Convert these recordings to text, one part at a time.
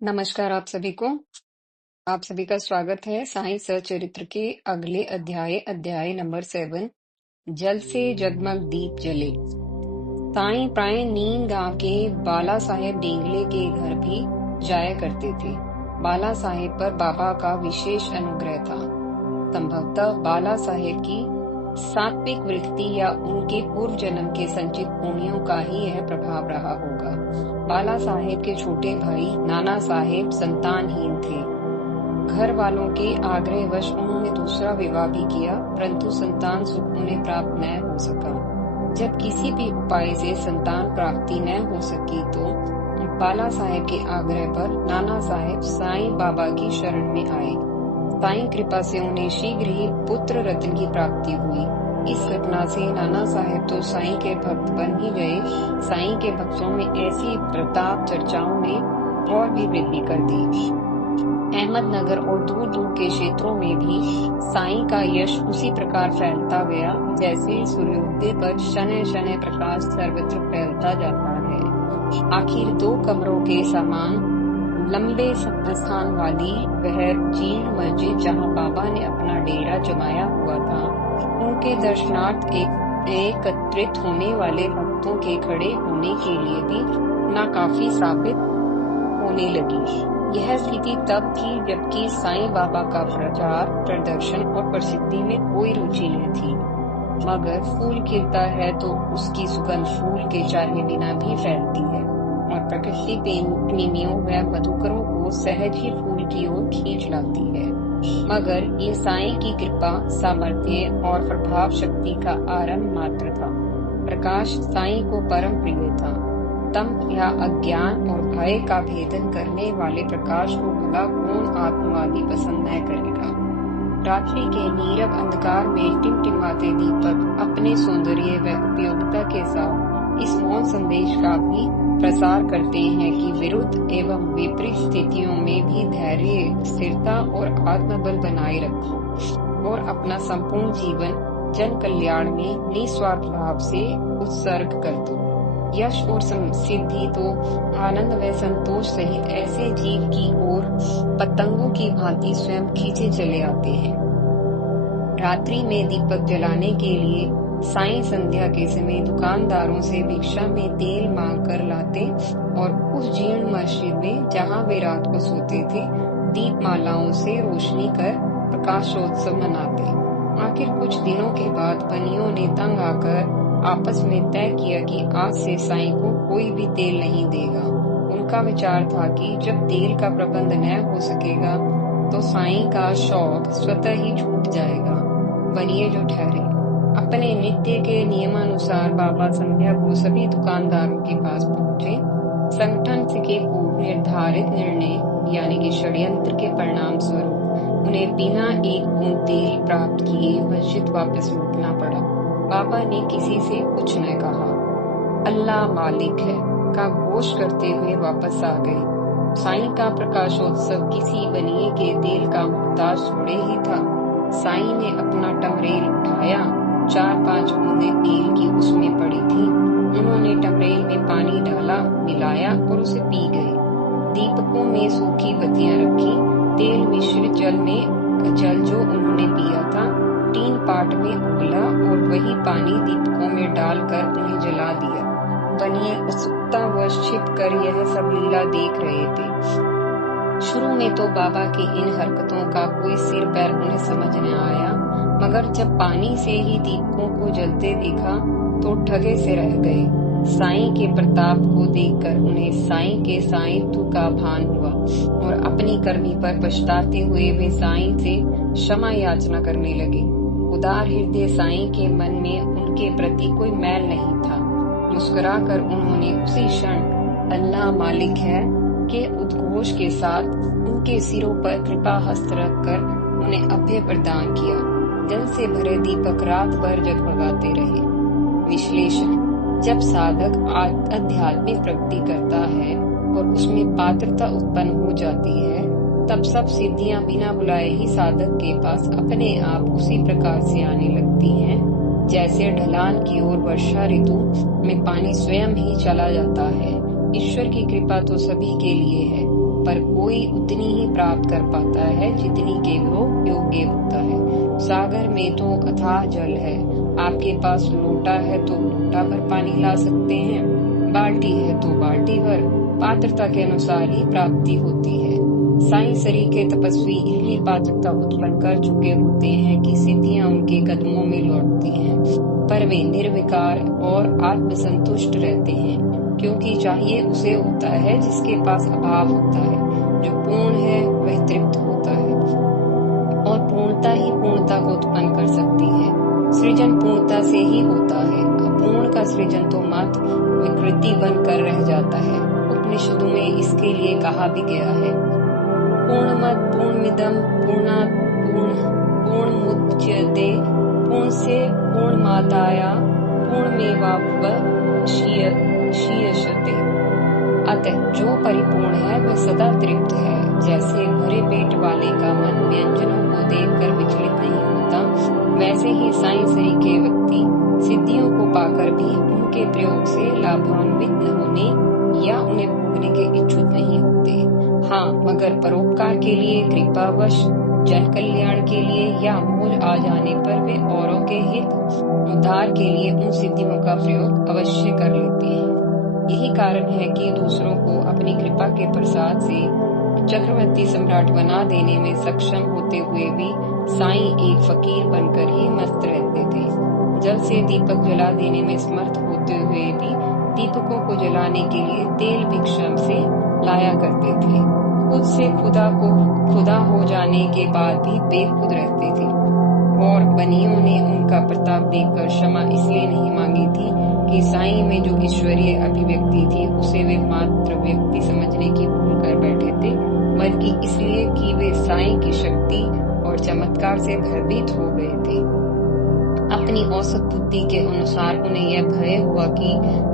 नमस्कार आप सभी को। आप सभी का स्वागत है साईं सचरित्र के अगले अध्याय नंबर 7। जल से जगमग दीप जले। साईं प्राय नीम गांव के बाला साहेब डेंगले के घर भी जाया करते थे। बाला साहेब पर बाबा का विशेष अनुग्रह था। संभवतः बाला साहेब की सात्विक वृत्ति या उनके पूर्व जन्म के संचित पुण्यों का ही यह प्रभाव रहा होगा। बाला साहेब के छोटे भाई नाना साहेब संतानहीन थे। घर वालों के आग्रहवश उन्होंने दूसरा विवाह भी किया, परंतु संतान सुख उन्हें प्राप्त न हो सका। जब किसी भी उपाय से संतान प्राप्ति न हो सकी तो बाला साहेब के आग्रह पर नाना साहेब साईं बाबा की शरण में आए। साईं कृपा से उन्हें शीघ्र ही पुत्र रत्न की प्राप्ति हुई। इस घटना से नाना साहेब तो साईं के भक्त बन ही गए, साईं के भक्तों में ऐसी प्रताप चर्चाओं ने और भी वृद्धि कर दी। अहमदनगर और दूर दूर के क्षेत्रों में भी साईं का यश उसी प्रकार फैलता गया जैसे सूर्योदय पर शनय शनय प्रकाश सर्वत्र फैलता जाता है। आखिर 2 कमरों के समान लंबे स्थान वाली वह जीर्ण मस्जिद जहां बाबा ने अपना डेरा जमाया हुआ था, उनके दर्शनार्थ एकत्रित होने वाले भक्तों के खड़े होने के लिए भी नाकाफी साबित होने लगी। यह स्थिति तब थी जबकि साईं बाबा का प्रचार, प्रदर्शन और प्रसिद्धि में कोई रुचि नहीं थी। मगर फूल खिलता है तो उसकी सुगंध फूल के चाहे बिना भी फैलती है और प्रकृति प्रेमियों व मधुकरों को सहज ही फूल की ओर खींच लाती है। मगर ये साईं की कृपा, सामर्थ्य और प्रभाव शक्ति का आरंभ मात्र था। प्रकाश साईं को परम प्रिय था। तम या अज्ञान और भय का भेदन करने वाले प्रकाश को भला कौन आत्मवादी पसंद न करेगा। रात्रि के नीरव अंधकार में टिमटिमाते दीपक अपने सौंदर्य व उपयोगिता के साथ इस मौन संदेश का भी प्रसार करते हैं कि विरुद्ध एवं विपरीत स्थितियों में भी धैर्य, स्थिरता और आत्मबल बनाए रखो और अपना संपूर्ण जीवन जन कल्याण में निस्वार्थ भाव से उत्सर्ग कर दो। यश और सिद्धि तो आनंद व संतोष सहित ऐसे जीव की ओर पतंगों की भांति स्वयं खींचे चले आते हैं। रात्रि में दीपक जलाने के लिए साईं संध्या के समय दुकानदारों से भिक्षा में तेल मांग कर लाते और उस जीर्ण मस्जिद में जहां वे रात को सोते थे दीपमालाओं से रोशनी कर प्रकाशोत्सव मनाते। आखिर कुछ दिनों के बाद बनियों ने तंग आकर आपस में तय किया कि आज से साईं को कोई भी तेल नहीं देगा। उनका विचार था कि जब तेल का प्रबंध न हो सकेगा तो साईं का शौक स्वतः ही छूट जाएगा। बनिए जो ठहरे। अपने नित्य के नियमानुसार बाबा संध्या को सभी दुकानदारों के पास पहुंचे। संगठन के पूर्व निर्धारित निर्णय यानी कि षड्यंत्र के परिणाम स्वरूप उन्हें बिना एक बूंद तेल प्राप्त किए मस्जिद वापस लौटना पड़ा। बाबा ने किसी से कुछ न कहा, अल्लाह मालिक है का घोष करते हुए वापस आ गए। साईं का प्रकाशोत्सव किसी बनिए के तेल का मोहताज थोड़े ही था। साईं ने अपना टमरेल उठाया, 4-5 बूंदें तेल की उसमें पड़ी थी। उन्होंने टमरेल में पानी डाला, मिलाया और उसे पी गए। दीपकों में सूखी बत्तियां रखी। तेल मिश्रित जल जो उन्होंने पिया था 3 पाट में उबला और वही पानी दीपकों में डालकर उन्हें जला दिया। बनिए उत्सुकतावश छिपकर यह सब लीला देख रहे थे। शुरू में तो बाबा की इन हरकतों का कोई सिर पैर उन्हें समझ न आया, मगर जब पानी से ही दीपकों को जलते देखा तो ठगे से रह गए। साईं के प्रताप को देखकर उन्हें साईं के साईंत्व का भान हुआ और अपनी करनी पर पछताते हुए वे साईं से क्षमा याचना करने लगे। उदार हृदय साईं के मन में उनके प्रति कोई मैल नहीं था। मुस्कुराकर उन्होंने उसी क्षण अल्लाह मालिक है के उद्घोष के साथ उनके सिरों पर कृपा हस्त रखकर उन्हें अभय प्रदान किया। जल से भरे दीपक रात भर जगमगाते रहे। विश्लेषण: जब साधक आध्यात्मिक प्रगति करता है और उसमें पात्रता उत्पन्न हो जाती है, तब सब सिद्धियां बिना बुलाए ही साधक के पास अपने आप उसी प्रकार से आने लगती हैं, जैसे ढलान की ओर वर्षा ऋतु में पानी स्वयं ही चला जाता है। ईश्वर की कृपा तो सभी के लिए है, पर कोई उतनी ही प्राप्त कर पाता है जितनी के वो योग्य होता है। सागर में तो अथाह जल है, आपके पास लोटा है तो लोटा भर पानी ला सकते हैं, बाल्टी है तो बाल्टी भर, पात्रता के अनुसार ही प्राप्ति होती है। साईं सरीखे तपस्वी इतनी पात्रता उत्पन्न कर चुके होते हैं कि सिद्धियां उनके कदमों में लौटती हैं, पर वे निर्विकार और आत्मसंतुष्ट रहते हैं, क्योंकि चाहिए उसे होता है जिसके पास अभाव होता है। जो पूर्ण है वह तृप्त होता है, और पूर्णता ही पूर्णता को उत्पन्न कर सकती है। सृजन पूर्णता से ही होता है, अपूर्ण का सृजन तो मात्र विकृति बनकर रह जाता है। उपनिषदों में इसके लिए कहा भी गया है, पूर्णमद पूर्णमिदं पूर्णात् पूर्णमुदच्यते, पूर्णस्य पूर्णमादाय पूर्णमेवावशिष्यते। अतः जो परिपूर्ण है वह सदा तृप्त है। जैसे भरे पेट वाले का मन व्यंजनों को देखकर विचलित नहीं होता, वैसे ही साईं सरीखे व्यक्ति सिद्धियों को पाकर भी उनके प्रयोग से लाभान्वित न होने या उन्हें भोगने के इच्छुक नहीं होते। हाँ, मगर परोपकार के लिए, कृपावश, जन कल्याण के लिए या मोल आ जाने पर वे औरों के हित उद्धार के लिए उन सिद्धियों का प्रयोग अवश्य कर लेते हैं। यही कारण है कि दूसरों को अपनी कृपा के प्रसाद से चक्रवर्ती सम्राट बना देने में सक्षम होते हुए भी साईं एक फकीर बनकर ही मस्त रहते थे। जल से दीपक जला देने में समर्थ होते हुए भी दीपकों को जलाने के लिए तेल भिक्षा से लाया करते थे। खुद से खुदा हो जाने के बाद भी बेखुद रहते थे, और बनियों ने उनका प्रताप देखकर क्षमा इसलिए नहीं मांगी थी कि साईं में जो ईश्वरीय अभिव्यक्ति थी उसे वे मात्र व्यक्ति समझने की भूल कर बैठे थे, बल्कि इसलिए कि वे साईं की शक्ति और चमत्कार से भयभीत हो गए थे। अपनी औसत बुद्धि के अनुसार उन्हें यह भय हुआ कि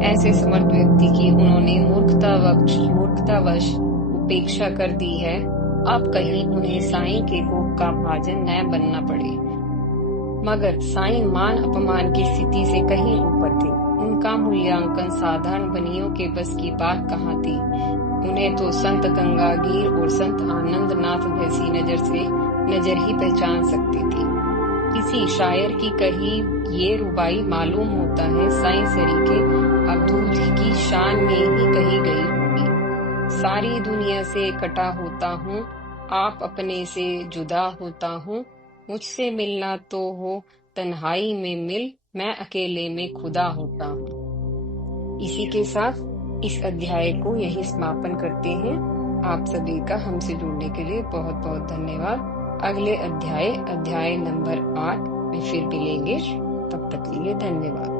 ऐसे समर्थ व्यक्ति की उन्होंने मूर्खतावश उपेक्षा कर दी है, अब कहीं उन्हें साईं के भोग का भाजन न बनना पड़े। मगर साईं मान अपमान की स्थिति से कहीं ऊपर थे। उनका मूल्यांकन साधारण बनियों के बस की बात कहाँ थी। उन्हें तो संत गंगागीर और संत आनंदनाथ जैसी नजर ही पहचान सकती थी। किसी शायर की कही ये रुबाई मालूम होता है साईं सरीखे अब्दुल की शान में ही कही गई होगी। सारी दुनिया से कटा होता हूँ, आप अपने से जुदा होता हूँ, मुझसे मिलना तो हो तन्हाई में मिल, मैं अकेले में खुदा होता हूँ। इसी के साथ इस अध्याय को यही समापन करते हैं। आप सभी का हमसे जुड़ने के लिए बहुत बहुत धन्यवाद। अगले अध्याय नंबर 8 में फिर मिलेंगे। तब तक के लिए धन्यवाद।